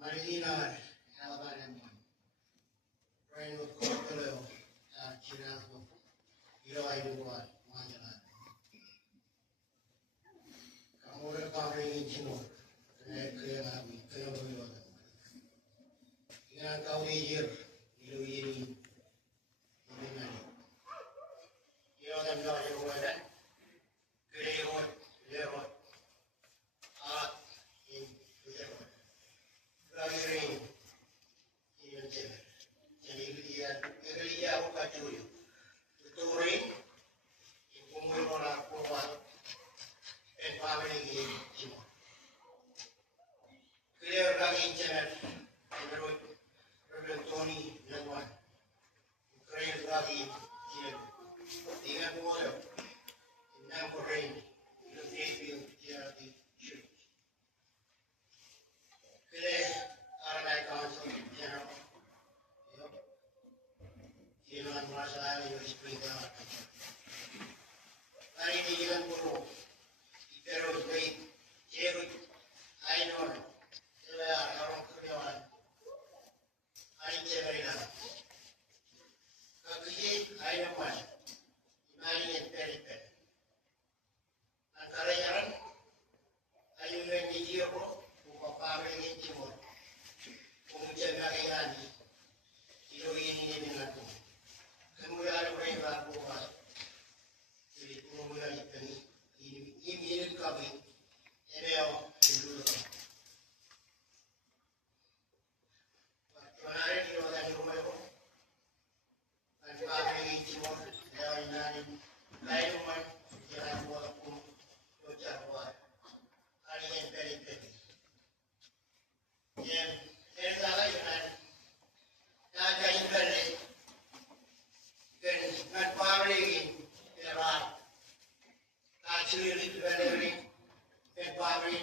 Marina, Alabama, Rain with Corpolo, Chinasmo, Ilai Duwa, Manjana. Kamura Paving in Chino, Kayami, Kayamu. Yang kau hijir, ilu ini, ini. Yang dan kau yang wadah, kerehot, lehot, at, in, lehot. Lagi ring, ini cewek. Jadi dia buka curi. Itu ring, umur orang kuat, pamali ini cuma. Clear lagi cewek, menurut Tony Lagwan, Ukraine lagi cewek. Dengan modal, dengan korea, itu dia di shoot. Kile aranai council general, Jilan masalah yang disebutkan. Hari ini Jilan Puro, Ipero Baik, Jerut, Ainor, Selar, orang Kurniawan, Hari Cemerina, Kakiye, Ainawan, Imani yang Periper. Antara jalan, Ayun yang dijiru, buka pabrik yang timur, kemudian kaki itu ini dengan aku. Kemudian ada orang yang aku buat, jadi kemudian ini kami, ini yang dulu. Kemarin di rumah itu, ada pabrik yang timur, dari lain rumah, jalan buat aku, bocah buat, hari yang peri-peri. Yang salah dengan ada internet dengan pabrik Iran, kacil itu berdiri dengan pabrik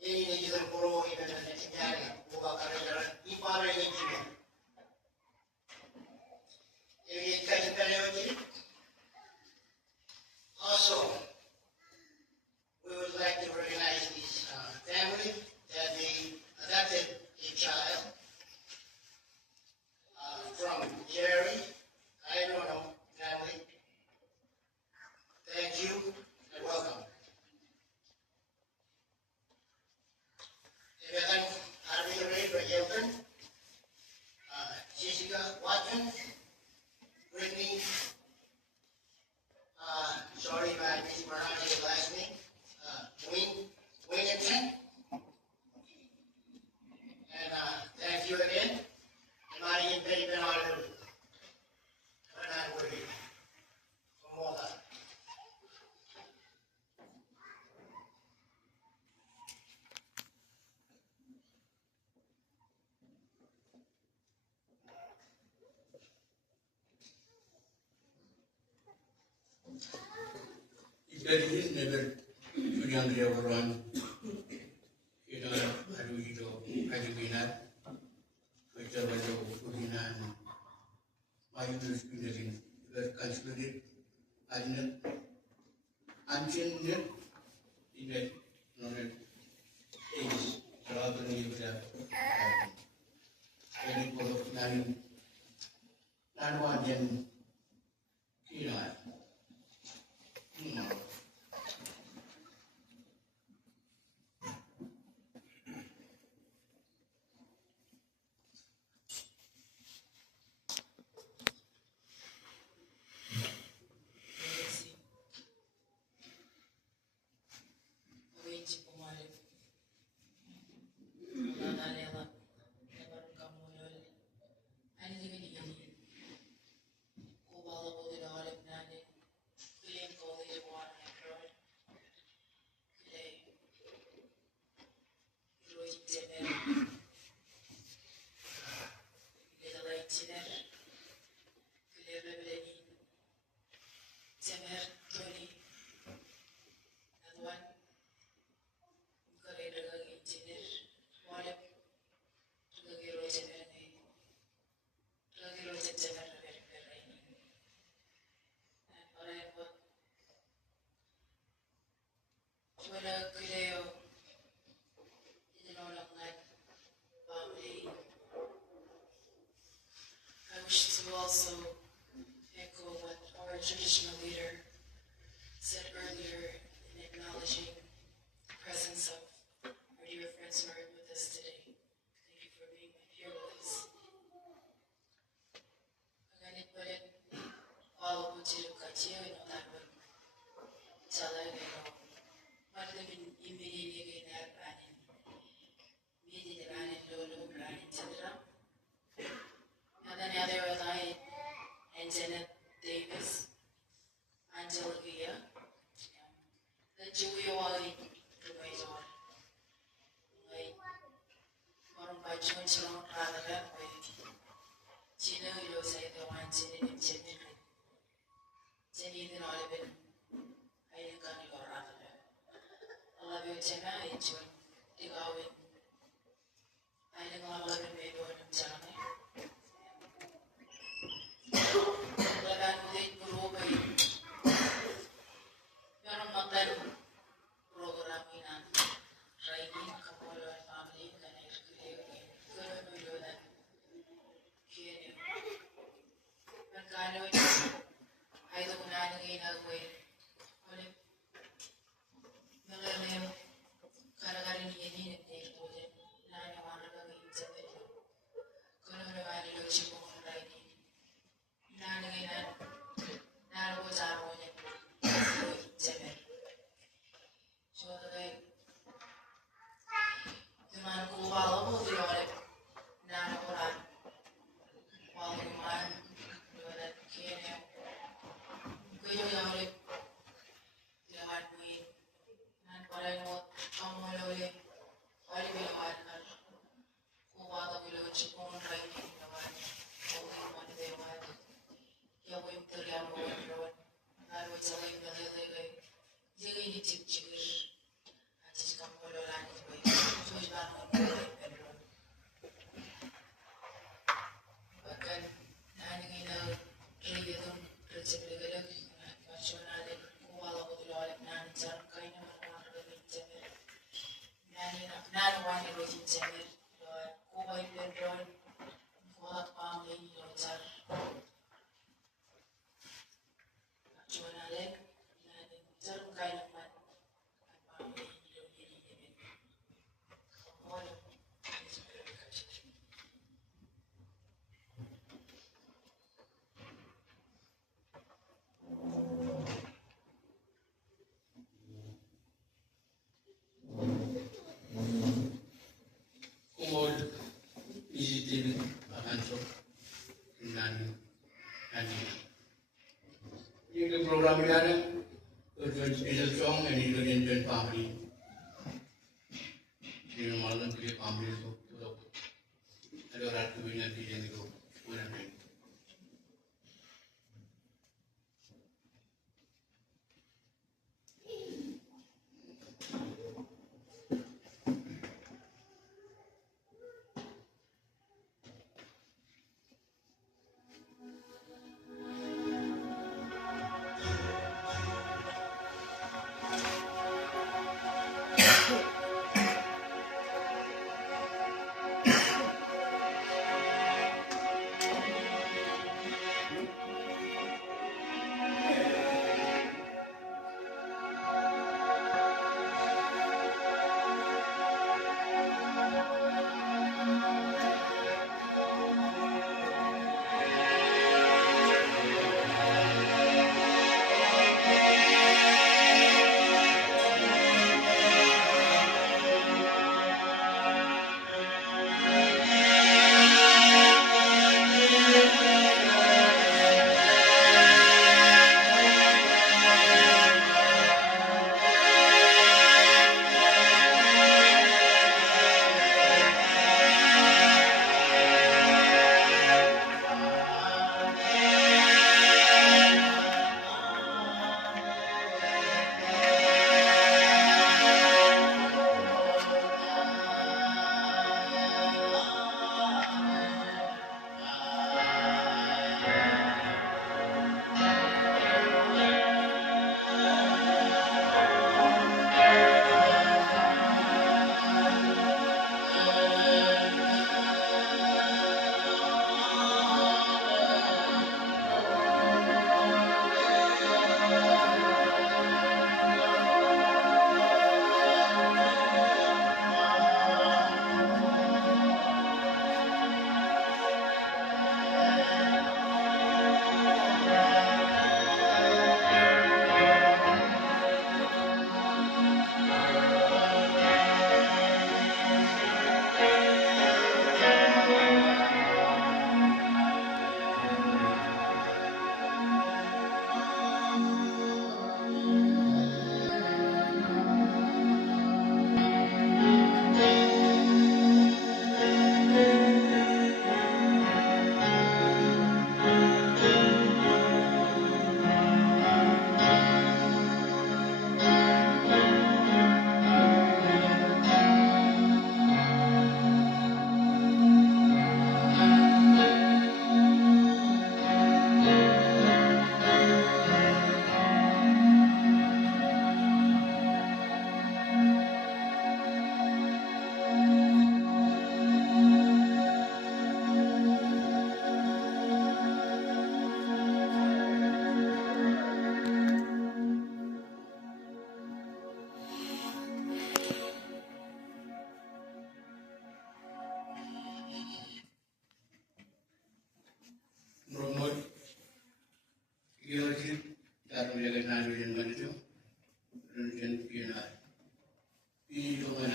ini juga puro itu dan sejarah buka karya di pabrik ini. Ini internet ini. Also, we would like to recognize this family that they adopted a child from Jerry. I don't know, family. Thank you and welcome. Silakan Army Ray Hilton, Jessica Watkins, Brittany. Sorry if I mispronounced your last name. Wingington. And thank you again. And Mari and Betty Bernardo. Bernardo Woody. Semoga. That is never Julian Reveron, Aduido, Adubina, which are Udina, my university, were considered until in a non age, rather than any sort of non-one Kina. senin cemerin. Cenidin alebin. Ayın kanı yorağını. Allah bir cemaya için. Digawin. Ayın Allah'ın meydanım canı. Lagan ulit berubah. Meron makan program inan. Raini kapolo family kana iskile. Kalau nulodan. Kini. Magkano ay ito na nang ginagawa ulit nangalayo karagarin niya ito din na naman ang iinsan ito kung naman ilo siya kung rin nananginan nalago sa ako niya ilo iinsan so tagay duman ko wala mo dito ulit nanakuran wala duman duman kaya Kuya yang ulit lawan buin nan paray mo ang mga ulit wali bilawan kan kuwata bilawan si kung ray ni lawan kung iman dewan yang mo yung terian mo yung lawan nan mo sa yung nalagay yung initip chigir at sis kang pololan ito bay so iban mo yung pedron bahkan naningin na kaibigan Terjadi nasionalin kuala kutulolik nan jarkai na marwani jamir nan wani rojin jamir kubai pedron kuala pamli jar nasionalin nan jarkai na man pamli jamir kuala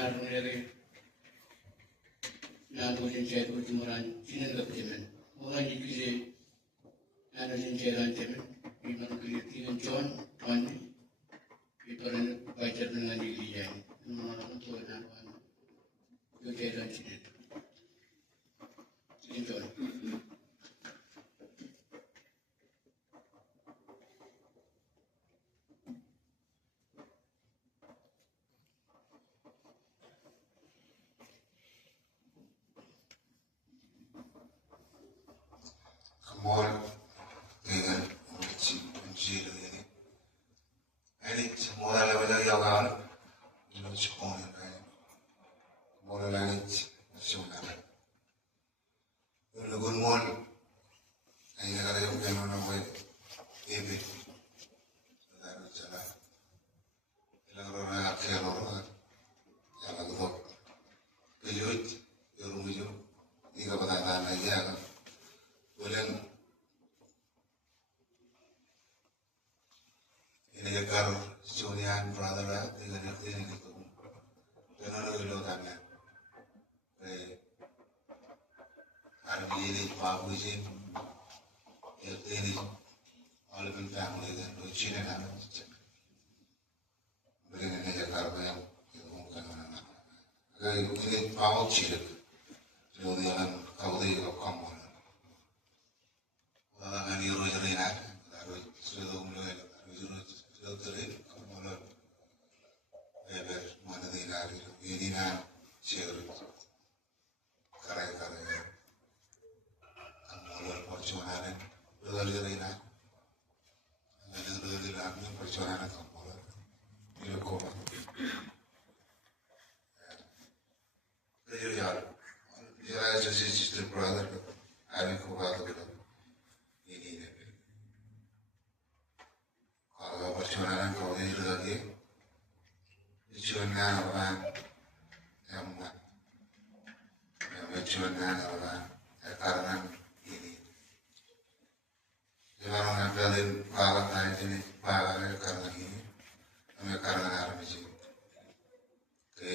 dari nato sincere ultimoran sinin kaptemen orang ini kise nato sincere temen di mana kelihatan John Tony di peran baca dengan diri dia orang tua nawan kejalan sinin John Mol dengan kunci ini. Ini semua ada pada yang awal. Ini semua yang lain. Mol lain semua. Lalu mol. Ini ada yang kena nama ini. Lalu jalan. Lalu orang akhir orang. Yang lalu tu. Kejut. Yang rumit. Ini kebetulan lagi akan. Bulan ini agar Sunian brother dengan ini itu dengan itu tanya hari ini babu jin ini all family dan lucu dan apa berikan aja kalau yang mungkin mana ini bawa cilik kemudian kau dia kamu Orang yang dirujuk lalu sudah mulai sudah terin kemudian mana dinari ini nak share karya kemudian perjuangan berjalan perjuangan kemudian dilakukan jadi jadi sistem brother hari kuat kita ini kalau perjuangan kau ini lagi perjuangan orang yang perjuangan orang karena ini jangan mengambil bahan lain ini bahan karena ini karena arah ini ke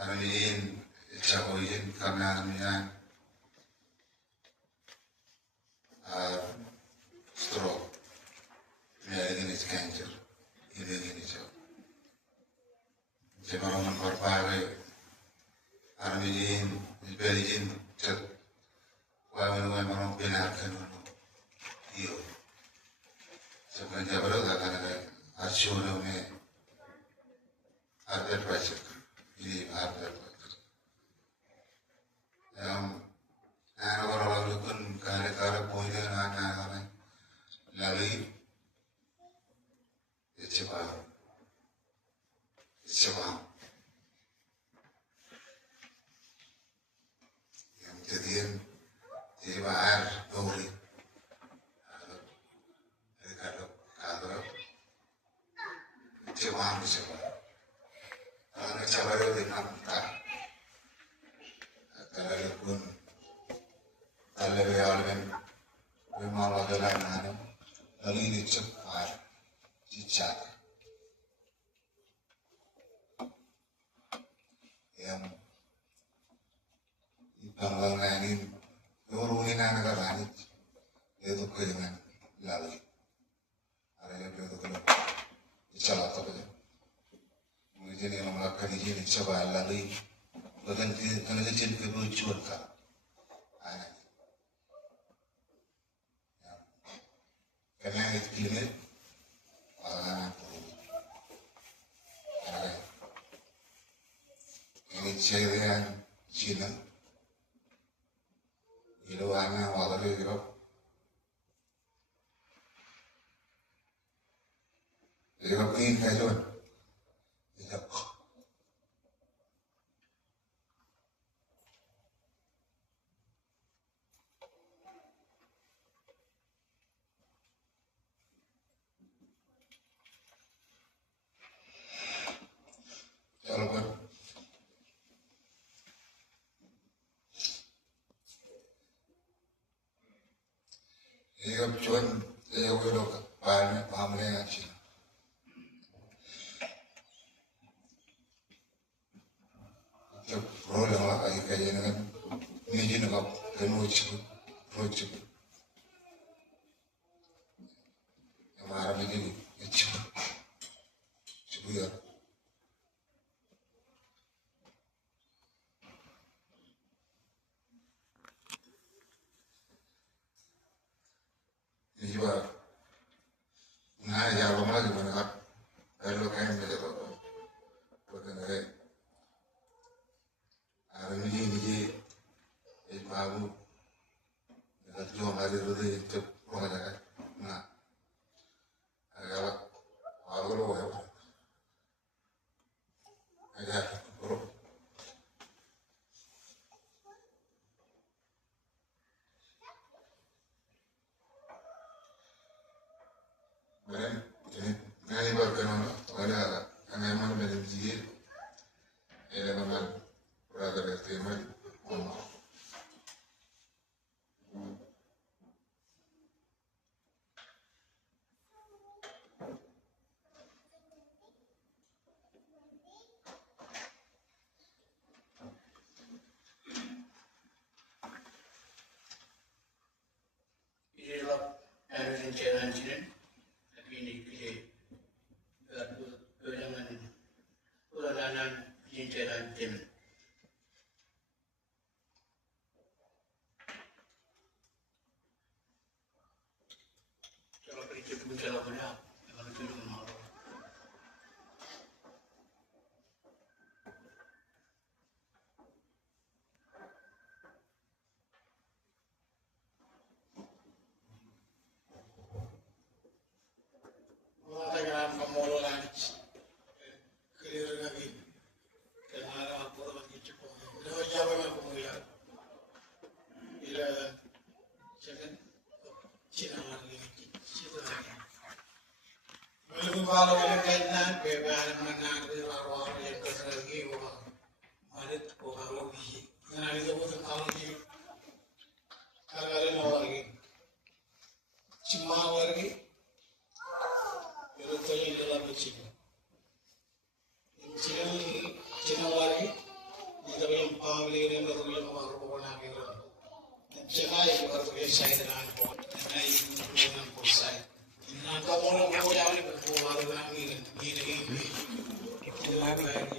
arah ini cakuin karena arah stroke, ini cancer, ini jauh. Jika orang berpakai, armiin, beriin, cat, orang benar kan iyo. Sebenarnya baru tak ada asyik ni, ada project, ini ada project. Orang pun karya punya anak lalu cepat yang jadi bahar dori kalau cepat kalau cepat itu nampak kalau pun kalau yang memang adalah mana lalu ini cepat cicak yang panglanganin nurunin anak anak itu kejangan lalu ada yang itu kalau dicalat apa ya mungkin yang melakukan ini coba lalu bahkan kalau kecil kebucuan kan anak karena itu klinik anak ini cairan Cina itu anak walau itu ini kajuan itu kalau kan ini cuman udah banyak pahamnya Cina problema ay kaya na medyo nakapanood yung marami din ito siya hindi ba nahayalo mo lagi manakap pero kayo medyo pagkanagay alam hindi bago nagkatuloy ang hari rode ito pagkanagay na agak bago lo agak bro Beren, ini nani berkenan pada angaman benjir, elemen berada di timur, Inilah Anderson Cheran Chinen. Ini kehilangan peranan penyelenggaraan tim. Kalau kita bicara banyak, kalau kita mengalir. Mengatakan pemuluhan clear lagi karena apa orang itu pun dah jawab aku melihat ila jangan cina lagi cina lagi belum baru yang kaitan beban menang di luar yang terlagi orang marit orang lagi karena itu bukan kalau di kalau lagi cuma lagi itu yang dalam bercakap. Cina lagi, itu yang paling ini baru yang baru bukan lagi kan. Cina itu baru yang saya dengan pun, Cina itu bukan pun saya. Cina kamu orang baru yang baru lagi kan, ini itu lagi.